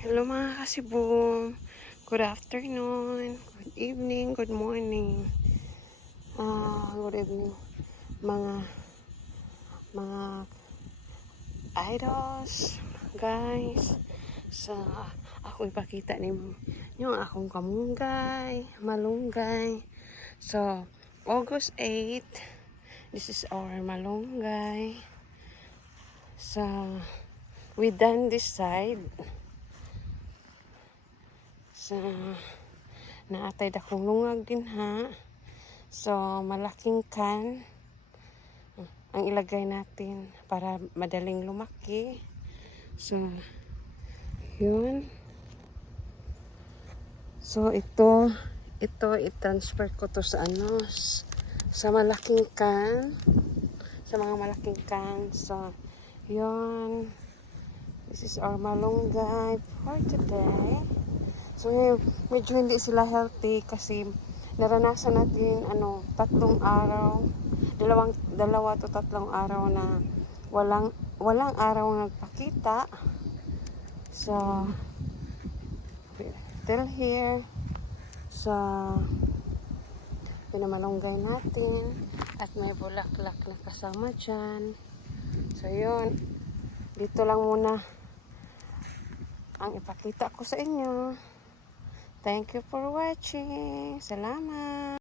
Hello mga kasibong. Good afternoon, good evening, good morning. Good evening mga idols, guys. So, ako ipakita ninyo akong kamunggay, malunggay. So, August 8, this is our malunggay. So, we done this side. So, naatay dakong lungag din ha. So, malaking can ang ilagay natin para madaling lumaki. So, yun. So, ito i-transfer ko to sa sa malaking can. Sa mga malaking can. So, yun. This is our malunggay for today. So, medyo hindi sila healthy kasi naranasan natin 3 araw, dalawa to 3 araw na walang araw nagpakita. So, still here. So, pinamalunggay natin at may bulaklak na kasama dyan. So, yun. Dito lang muna ang ipakita ko sa inyo. Thank you for watching. Salamat.